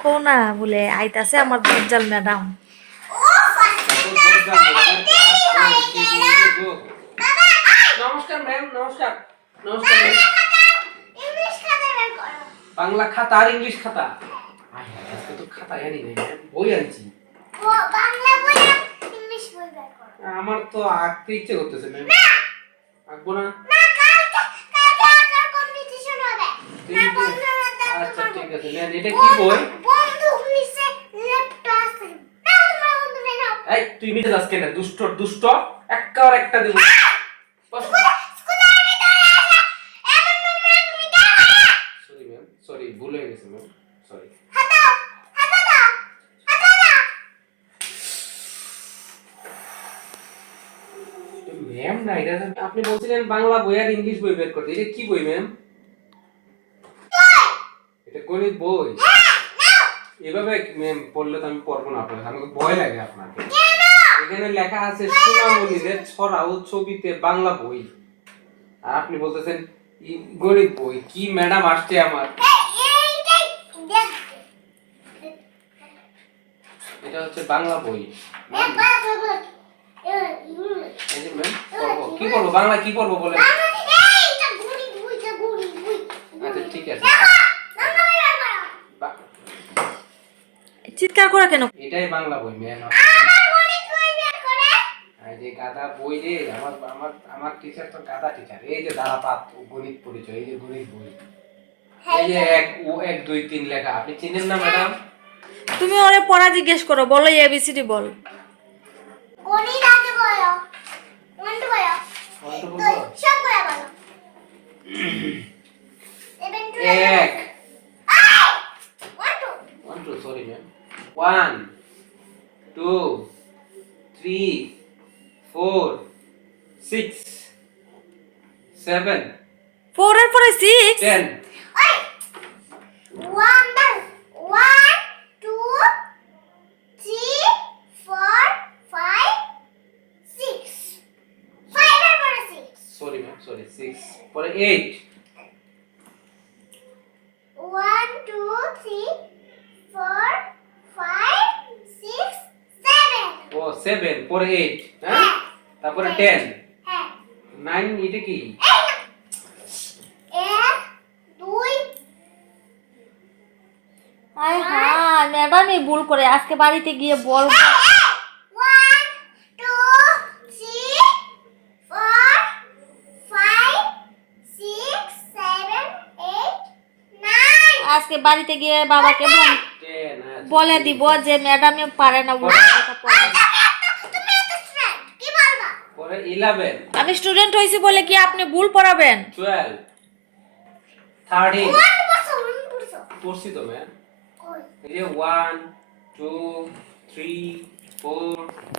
কো না বলে আইতাছে আমার দজ্জাল ম্যাডাম। নমস্কার ম্যাম, নমস্কার। নমস্কার ম্যাম। বাংলা খাতা আর ইংলিশ খাতা। আজকে তো খাতা আনি নাই, বই আনছি। বাংলা বই আর ইংলিশ বই বের করো। আমার তো আঁকতে ইচ্ছে করতেছে ম্যাম। আঁকবো না? না, কালকে আঁকার কম্পিটিশন হবে। না, বন্ধুরা দেখো। আচ্ছা ঠিক আছে ম্যাম, এটা কি বই? বন্ধু নিচে লেফট আছে। নাও তোমার বন্ধু নাও। এই তুই নিতে যাস কেন? দুষ্ট দুষ্ট একবার একটা দেব। বস। স্কুলের ভিতরে আসা। এমন নোংরা তুমি কেন করো? সরি ম্যাম, সরি, ভুল হয়ে গেছে ম্যাম, সরি। হাতাও, হাতা দাও, হাতা দাও। ম্যাম না, এটা আপনি বলছিলেন বাংলা বই আর ইংলিশ বই বের করতে। এটা কি বই ম্যাম? এটা গণিত বই। এভাবে ম্যাম পড়লে তো আমি পড়বো না আপনাকে, আমাকে ভয় লাগে আপনাকে। এখানে লেখা আছে সোনামণিদের ছড়া ও ছবিতে বাংলা বই, আর আপনি বলতেছেন গণিত বই। কি ম্যাডাম আসছে আমার। এইটাই দেখ। এটা হচ্ছে বাংলা বই। এই বাবা বাবা। এই যে ম্যাম, পড়বো কি পড়বো? বাংলা কি পড়বো বলেন? এইটা গণিত বইটা গণিত বই। আচ্ছা ঠিক আছে। বাংলা বই বের করো। চিৎকার করে কেন? এটাই বাংলা বই ম্যাম। আমার গণিত বই বের করে। এই যে গাধা বই রে, আমার আমার আমার টিচার তো গাধা টিচার। এই যে ধারাপাত ও গণিত পরিচয়, এই যে গণিত বই। এই যে 1 2 3 লেখা, আপনি চিনেন না ম্যাডাম? তুমি ওরে পড়া জিজ্ঞেস করো, বলো এবিসিডি বল। গণিত আগে বলো। কোনটা বলো? কোনটা তো বলবো? সব বলো বলো। 7 2 এক 1 2 1 2 সরি ম্যাম। 1 2 3 4 6 7 4 এর পরে 6? 10 ওই 1 দাও 1 2 3 4 5 6 5 এর পরে 6 সরি ম্যাম, সরি 6 পরে 8 1 2 3 4 5 6 7 ও 7 পরে 8, হ্যাঁ, তারপরে 10 হ্যাঁ 9 এটা কি? এক দুই আয় হ্যাঁ, ম্যাডামই ভুল করে, আজকে বাড়িতে গিয়ে বল। 1 2 3 4 5 6 7 8 9 আজকে বাড়িতে গিয়ে বাবাকে 10 বলে দিব যে ম্যাডামে পারে না উল্টো কথা পড়াতে। তুমি এত স্ট্রেট কি বলবা? পরে 11 আমি স্টুডেন্ট হইছি বলে কি আপনি ভুল পড়াবেন? 12 13 1 বছর 1 বছর পড়ছি তো ম্যাম। কই এই যে 1 2 3 4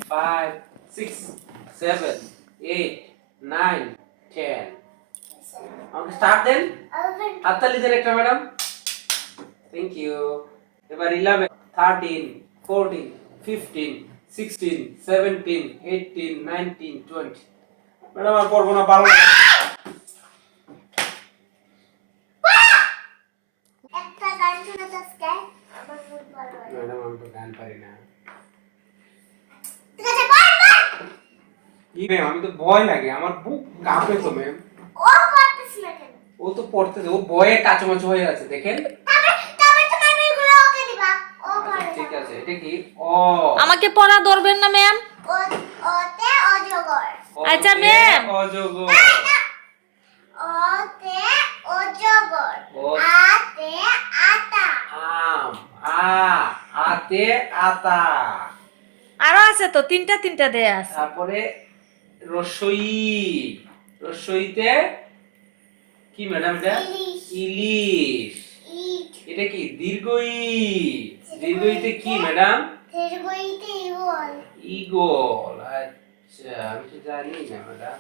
5 6 7 8 9 10 আমাকে স্টার্ট দেন। হাততালি দেন একটা ম্যাডাম। Thank you. এবার 11 13 14 15 16 17 18 19 20 ম্যাডাম আর পড়বো না, পারবো না। একটা গান শোনা আজকে আমার মুড ভালো হয় ম্যাডাম আমি তো গান পারি না। ঠিক আছে বল কি ম্যাম, আমি তো ভয় লাগে, আমার বুক কাঁপে তো ম্যাম। ও করতেছ না কেন ও তো পড়তেছে, ও ভয়ে কাচুমাচু হয়ে আছে দেখেন। তবে তোমার বইগুলো ওকে দিবা ও করে ঠিক আছে, এটা কি? অ আমাকে পড়া ধরবেন না ম্যাম। ও ওতে অজগর আচ্ছা, অতে ম্যাম। অজগর। ওতে অজগর ও- আতে আতা আম আতে আতা। আরো আছে তো, তিনটা তিনটা দেয়া আছে। তারপরে রসই, রসইতে কি ম্যাডাম এটা? ইলিশ। ইলিশ। ইট এটা কি? দীর্ঘই। দীর্ঘইতে কি ম্যাডাম? দীর্ঘইতে eagle eagle. আচ্ছা, আমি তো জানি না ম্যাডাম।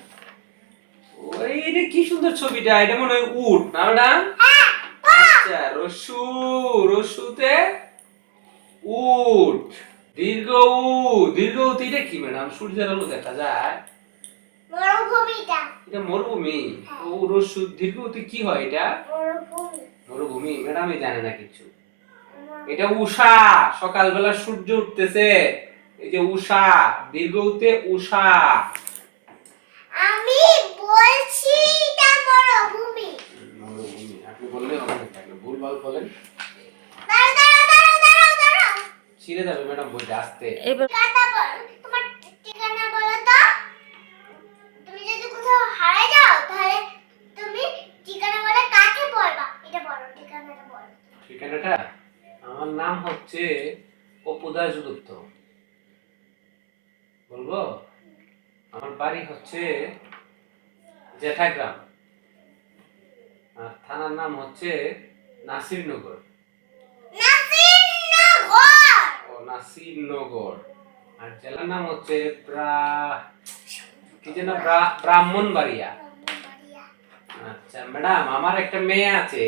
ওই এটা কি সুন্দর ছবিটা, এটা মনে হয় উট না ম্যাডাম? আচ্ছা, রসু, রসুতে উট। দীর্ঘ উ, দীর্ঘ উতে এটা কি ম্যাডাম? সূর্যের আলো দেখা যায়। মরুভূমিটা এটা মরুভূমি। ও রসু, দীর্ঘ উতে কি হয় এটা? মরুভূমি মরুভূমি। ম্যাডামই জানে না কিছু। এটা উষা, সকালবেলা সূর্য উঠতেছে, এই যে উষা, দীর্ঘতে উষা। আমি বলছি এটা মরুভূমি। মরুভূমি আপনি বললে হবে না, কেন ভুলভাল বলেন, দাঁড়াও। ছিঁড়ে যাবে ম্যাডাম বইটা আস্তে। এবার ঠিকানা বলো, তোমার ঠিকানা বলো তো। তুমি যদি কোথাও হারিয়ে যাও তাহলে তুমি ঠিকানা বলে কাকে বলবা? এটা বলো, ঠিকানাটা বলো। ঠিকানাটা, আমার নাম হচ্ছে অপু দাশগুপ্ত। বলবো? আমার বাড়ি হচ্ছে জেঠাগ্রাম, আর থানার নাম হচ্ছে নাসিরনগর। নাসিরনগর। ও নাসিরনগর। আর জেলার নাম হচ্ছে কি যেন ব্রাহ্মণবাড়িয়া। আচ্ছা ম্যাডাম, আমার একটা মেয়ে আছে।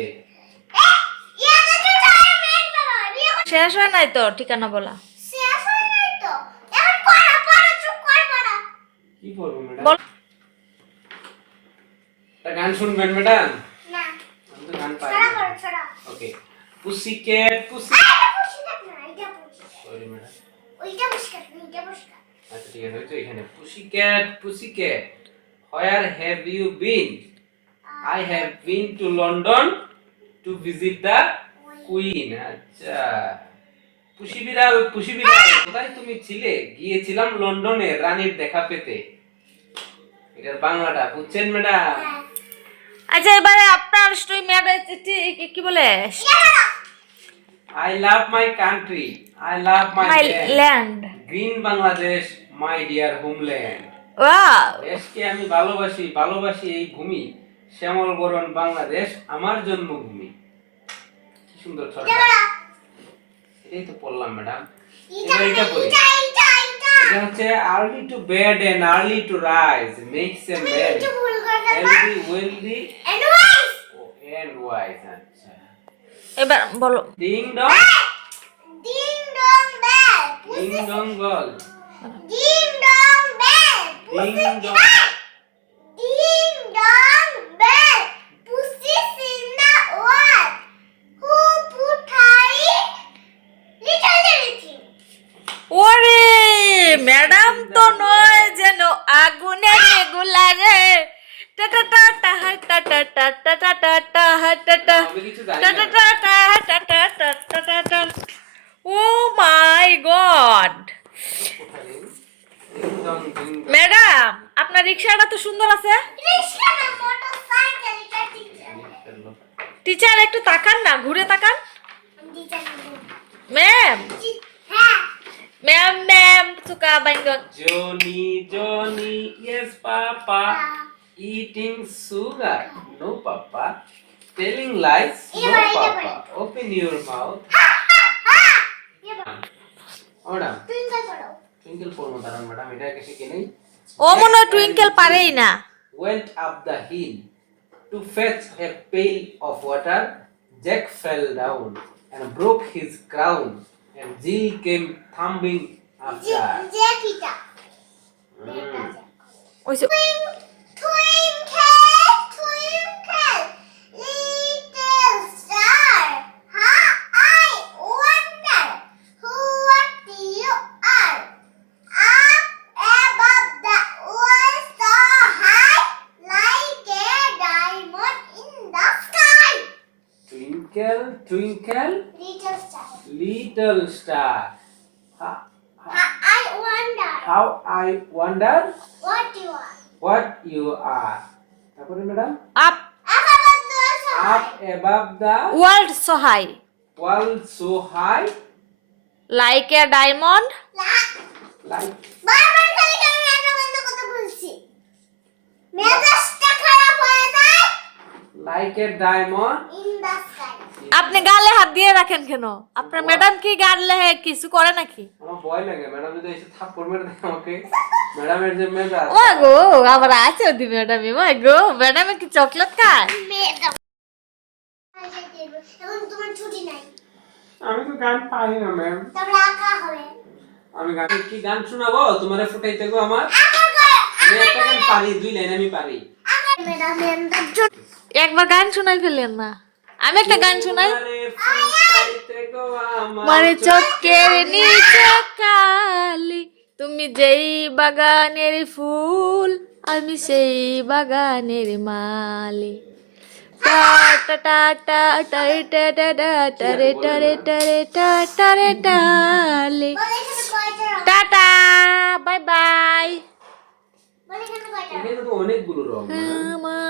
শেষ হয় নাই তো ঠিকানা বলা। কি বলবো ম্যাডাম? বল। একটা গান শুনবেন ম্যাডাম? আমি তো গান পাই না। Okay, pussy cat pussy. Sorry madam. আচ্ছা ঠিক আছে, ওই তো এখানে pussy cat where have you been? I have been to London to visit the queen. আচ্ছা, পুষি বিড়াল কোথায় তুমি ছিলে? গিয়েছিলাম লন্ডনে রানীর দেখা পেতে। এটার বাংলাটা বুঝছেন ম্যাডাম? আচ্ছা এবারে আপনার স্টোরি কি বলে, I love my country, I love my my land, land. Green Bangladesh my dear homeland. Wow, দেশকে আমি ভালোবাসি এই ভূমি, শ্যামল বরণ বাংলাদেশ আমার জন্মভূমি। কি সুন্দর ছড়া। এটাই তো পড়লাম ম্যাডাম। এবার এটা পড়ি। এটা হচ্ছে early to bed and early to rise makes a man healthy, wealthy and wise. আচ্ছা, এবার বলো। Ding dong Ding dong bell. Ding dong bell, Ding dong bell. Ding dong. Ding dong bell. Pussy's in the wall. Who put her in? Little everything. ওরে madam তো নয় যেন আগুনে রেগুলারে টা টা টা টা টা টা টা টা টা টা টা টা টা আমি কিছু জানি টা না। টা টা টা টা টা টা টা টা। Oh my God ding dong ding dong. Madam, আপনার রিকশাটা তো সুন্দর আছে। Rickshaw na motorcycle. এটা teacher. টিচার একটু তাকান না, ঘুরে তাকান। Teacher. ম্যাম হ্যাঁ। Ma'am সুকা বাইঙ্গন। Johnny, yes papa, eating sugar, no papa, telling lies, no papa, open your mouth. Madam, Twinkle করো। টুইঙ্কেল পড়বো দাঁড়ান ম্যাডাম, এটা একে শিখে নেই। ও মনে হয় টুইঙ্কেল পারেই না। Went up the hill to fetch a pail of water. Jack fell down and broke his crown, and Jill came thumbing after. জেঠিটা। ওইসব Twinkle, twinkle, little star, how I wonder what you are. Up above the world so high, like a diamond in the sky. Twinkle, twinkle, Little star, little star. how I How I wonder wonder what you are. what you are. তারপরে madam, up Above the world so up high. above the world so high world so high, like a diamond. like বারবার খালি খালি রান্না বন্ধ করতে বলছি। মেজাজটা খারাপ হয়ে যায় like a diamond. in the sky. আপনি গালে হাত দিয়ে রাখেন কেন? আপনার ম্যাডাম কি গালে কিছু করে নাকি? আমার ভয় লাগে ম্যাডাম যদি এসে থাপ্পড় মেরে দেয় আমাকে। ম্যাডামের যে মেজাজ, ও গো, আবার আছে ওদি ম্যাডাম, ও গো, ম্যাডাম কি চকলেট খায়? মেজাজ। এখন তোমার ছুটি নাই। আমি তো গান পারি না ম্যাম। তারপরে আঁকা হবে। আমি গান কি গান শোনাবো তোমারে ফুটাইতে গো আমার? আঁকা করে। আমি একটা গান পারি, 2 লাইন আমি পারি। ম্যাডাম মেন্দার ছুটি। একবার গান শোনাই ফেললেন না। আমি একটা গান শোনাই। তোমারে ফুটাইতে গো গো আমার মানে চোখের নিচে কালি, তুমি যেই বাগানের ফুল, আমি সেই বাগানের মালি। টা টা টা টা টারে টা টা টা টারে টারে টারে টা টারে টালে। বলে এখানে কয়টা রং? Tata, bye bye. বলে এখানে কয়টা রং? এখানে তো অনেকগুলো রং না? আমার